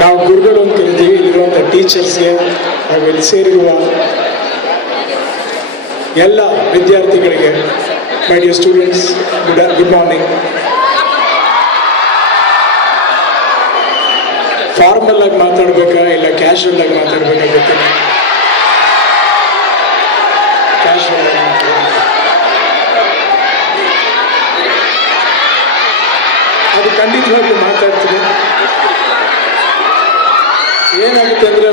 ನಾವು ಗುರುಗಳು ಅಂತ ಕರಿತೀವಿ. ಇಲ್ಲಿರುವಂಥ ಟೀಚರ್ಸ್ಗೆ ಹಾಗೂ ಇಲ್ಲಿ ಸೇರಿರುವ ಎಲ್ಲ ವಿದ್ಯಾರ್ಥಿಗಳಿಗೆ, my dear students, good morning. Formal ಆಗಿ ಮಾತಾಡ್ಬೇಕಾ ಇಲ್ಲ ಕ್ಯಾಶುವಲ್ ಆಗಿ ಮಾತಾಡ್ಬೇಕಾ ಗೊತ್ತಿಲ್ಲ. ಕ್ಯಾಶುವಲ್ ಆಗಿ ಅದು ಖಂಡಿತವಾಗ್ಲೂ ಮಾತಾಡ್ತೀನಿ. ಏನಾಗುತ್ತೆ ಅಂದರೆ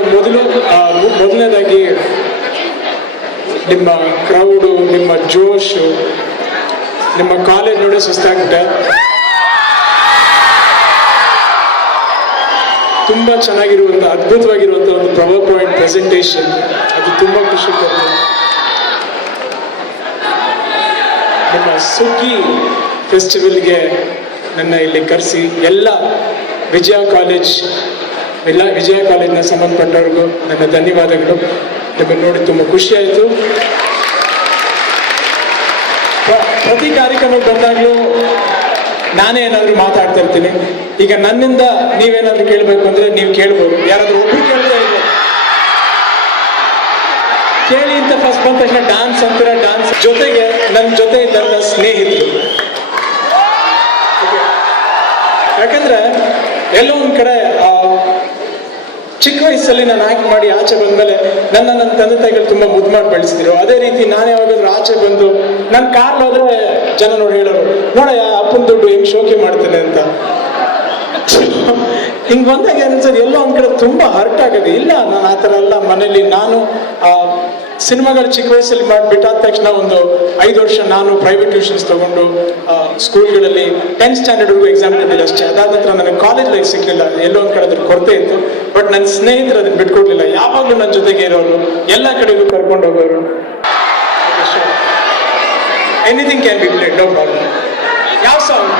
ಮೊದಲನೇದಾಗಿ ನಿಮ್ಮ ಕ್ರೌಡು, ನಿಮ್ಮ ಜೋಶು, ನಿಮ್ಮ ಕಾಲೇಜ್ ನೋಡಿ ಸುಸ್ತಾಗುತ್ತೆ. ತುಂಬ ಚೆನ್ನಾಗಿರುವಂಥ ಅದ್ಭುತವಾಗಿರುವಂಥ ಒಂದು ಪವರ್ ಪಾಯಿಂಟ್ ಪ್ರೆಸೆಂಟೇಷನ್, ಅದು ತುಂಬ ಖುಷಿ ಕೊಡುತ್ತೆ. ನಿಮ್ಮ ಸುಗ್ಗಿ ಫೆಸ್ಟಿವಲ್ಗೆ ನನ್ನ ಇಲ್ಲಿ ಕರೆಸಿ ಎಲ್ಲ ವಿಜಯ ಕಾಲೇಜ್ನ ಸಂಬಂಧಪಟ್ಟವ್ರಿಗೂ ನನ್ನ ಧನ್ಯವಾದಗಳು. ನಿಮ್ಮನ್ನು ನೋಡಿ ತುಂಬ ಖುಷಿ ಆಯಿತು. ಪ್ರತಿ ಕಾರ್ಯಕ್ರಮಕ್ಕೆ ಬಂದಾಗಲೂ ನಾನೇ ಏನಾದರೂ ಮಾತಾಡ್ತಾ ಇರ್ತೀನಿ. ಈಗ ನನ್ನಿಂದ ನೀವೇನಾದರೂ ಕೇಳಬೇಕು ಅಂದರೆ ನೀವು ಕೇಳ್ಬೋದು, ಯಾರಾದರೂ ಒಬ್ಬರು ಕೇಳಿದ್ರೆ ಕೇಳಿ ಅಂತ ಫಸ್ಟ್ ಬಂದ ತಕ್ಷಣ ಡಾನ್ಸ್ ಅಂತೀರ. ಡಾನ್ಸ್ ಜೊತೆಗೆ ನನ್ನ ಜೊತೆ ನನ್ನ ಸ್ನೇಹಿತರು, ಯಾಕಂದ್ರೆ ಎಲ್ಲೋ ಒಂದು ಕಡೆ ಚಿಕ್ಕ ವಯಸ್ಸಲ್ಲಿ ನಾನು ಆಕ್ಟ್ ಮಾಡಿ ಆಚೆ ಬಂದ್ಮೇಲೆ ನನ್ನ ತಂದೆ ತಾಯಿಗಳು ತುಂಬಾ ಮುದ್ದು ಮಾಡಿ ಬೆಳೆಸಿದ್ರು. ಅದೇ ರೀತಿ ನಾನು ಯಾವಾಗಾದ್ರೂ ಆಚೆ ಬಂದು ನನ್ನ ಕಾರ್ಲ್ ಹೋದ್ರೆ ಜನ ನೋಡಿ ಹೇಳೋರು, ನೋಡಯ್ಯ ಅಪ್ಪನ ದುಡ್ಡು ಹೆಂಗ್ ಶೋಕಿ ಮಾಡ್ತೇನೆ ಅಂತ. ಹಿಂಗ್ ಬಂದಾಗ ಅನ್ಸೋದು ಎಲ್ಲೋ ಒಂದ್ ಕಡೆ ತುಂಬಾ ಹರ್ಟ್ ಆಗೋದು. ಇಲ್ಲ, ನಾನು ಆ ಥರ ಅಲ್ಲ. ಮನೇಲಿ ನಾನು ಸಿನಿಮಾಗಳು ಚಿಕ್ಕ ವಯಸ್ಸಲ್ಲಿ ಮಾಡಿಬಿಟ್ಟಾದ ತಕ್ಷಣ ಒಂದು 5 ವರ್ಷ ನಾನು ಪ್ರೈವೇಟ್ ಟ್ಯೂಷನ್ಸ್ ತಗೊಂಡು ಸ್ಕೂಲ್ಗಳಲ್ಲಿ 10th ಸ್ಟ್ಯಾಂಡರ್ಡ್ವರೆಗೂ ಎಕ್ಸಾಮ್ ಕೊಟ್ಟಿಲ್ಲ ಅಷ್ಟೇ. ಅದಾದ ನಂತರ ನನಗೆ ಕಾಲೇಜ್ ಲೈಫ್ ಸಿಕ್ಕಲಿಲ್ಲ. ಎಲ್ಲೋ ಒಂದು ಕಡೆ ಅದ್ರ ಕೊರತೆ ಇತ್ತು. ಬಟ್ ನನ್ನ ಸ್ನೇಹಿತರು ಅದನ್ನ ಬಿಟ್ಕೊಡ್ಲಿಲ್ಲ. ಯಾವಾಗಲೂ ನನ್ನ ಜೊತೆಗೆ ಇರೋರು, ಎಲ್ಲ ಕಡೆಗೂ ಕರ್ಕೊಂಡು ಹೋಗೋರು. Anything can be played, no problem. ಯಾವ ಸಾಂಗ್?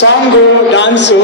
Song, dance